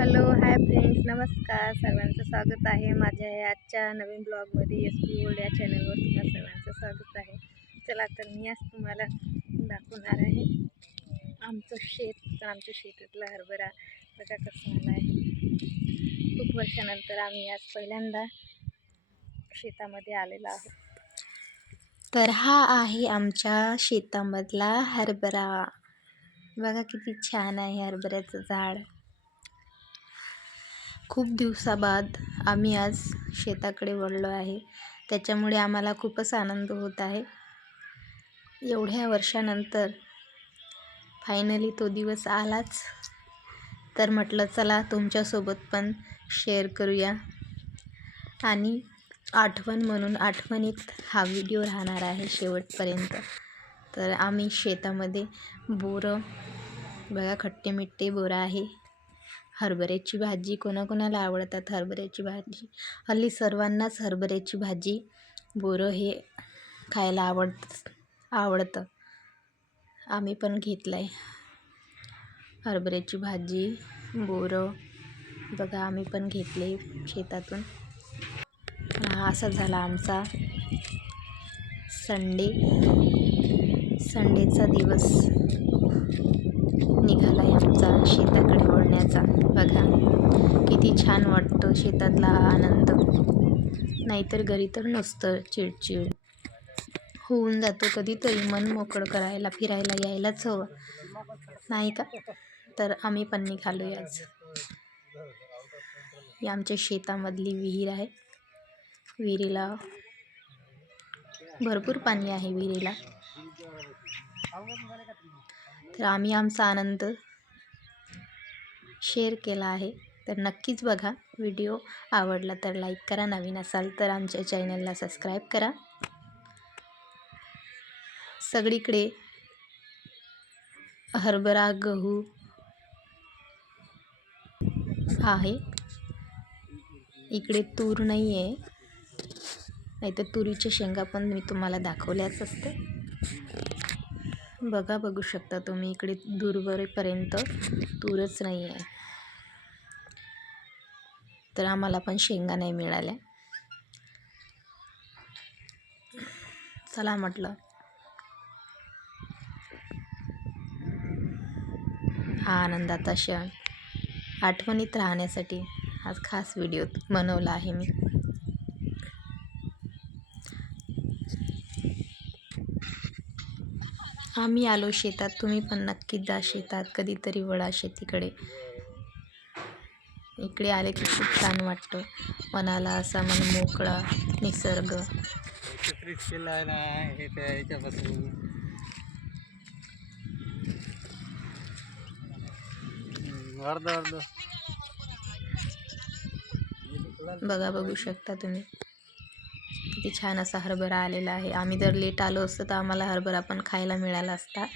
Hello hi friends नमस्कार. सर्वांचं स्वागत आहे माझ्या आजच्या नवीन ब्लॉगमध्ये. एस पी ओल्ड या चॅनलवर तुम्हाला सर्वांचं स्वागत आहे. चला तर मी आज तुम्हाला दाखवणार आहे आमचं शेत. तर आमच्या शेतातला हरभरा बघा कसं आला आहे. खूप वर्षानंतर आम्ही आज पहिल्यांदा शेतामध्ये आलेलो आहोत. तर हा आहे आमच्या शेतामधला हरभरा. बघा किती छान आहे हरभऱ्याचं झाड. खूप दिवसाबाद आम्ही आज शेताकडे वळलो आहे. त्याच्यामुळे आम्हाला खूपच आनंद होत आहे. एवढ्या वर्षानंतर फायनली तो दिवस आलाच. तर म्हटलं चला तुमच्यासोबत पण शेअर करूया. आणि आठवण म्हणून आठवणीत हा व्हिडिओ राहणार आहे शेवटपर्यंत. तर आम्ही शेतामध्ये बोरं बघा खट्टे मिट्टे बोरं आहे. हरभऱ्याची भाजी कोणाकोणाला आवडतात हरभऱ्याची भाजी? हल्ली सर्वांनाच हरभऱ्याची भाजी बोरं हे खायला आवडत आवडतं. आम्ही पण घेतलं आहे हरभऱ्याची भाजी बोरं बघा आम्ही पण घेतले शेतातून. हा असा झाला आमचा संडे. संडेचा दिवस निघाला आहे आमचा शेताकडे वळण्याचा. बघा. किती छान वाटतं शेतातला हा आनंद. नाहीतर घरी तर नसतं चिडचिड. होऊन जातो कधीतरी मन मोकळं करायला फिरायला यायलाच हवं नाही का? तर आम्ही पण निघालो आज ही आमच्या शेतामधली विहीर आहे. विहिरीला भरपूर पाणी आहे विहिरीला. तर आम्ही आमचा आनंद शेअर केला आहे. तर नक्कीच बघा व्हिडिओ आवडला तर लाईक करा. नवीन असाल तर आमच्या चॅनलला सबस्क्राईब करा. सगळीकडे हरभरा गहू आहे. इकडे तूर नाही आहे नाही तर तुरीच्या शेंगा पण मी तुम्हाला दाखवल्याच असते बघा बघू शकता तुम्ही इकडे दूरवरपर्यंत तूरच नाही आहे तर आम्हाला पण शेंगा नाही मिळाल्या. चला म्हटलं. हा आनंदाचा क्षण. आठवणीत राहण्यासाठी आज खास व्हिडिओ बनवला आहे मी. आम्ही आलो शेतात. तुम्ही पण नक्कीच जा शेतात. कधीतरी वळा शेतीकडे. इकडे आले की खूप छान वाटतं. मनाला असा मन मोकळा निसर्ग. बघा बघू शकता तुम्ही. किती छान असा हरभरा आलेला आहे. आम्ही जर लेट आलो असतो तर आम्हाला हरभरा पण खायला मिळाला असता.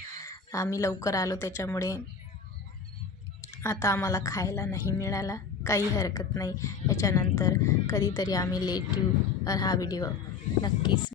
आम्ही लवकर आलो त्याच्यामुळे आता आम्हाला खायला नाही मिळाला. काही हरकत नाही. याच्यानंतर कधीतरी आम्ही लेट येऊ. हा व्हिडिओ नक्कीच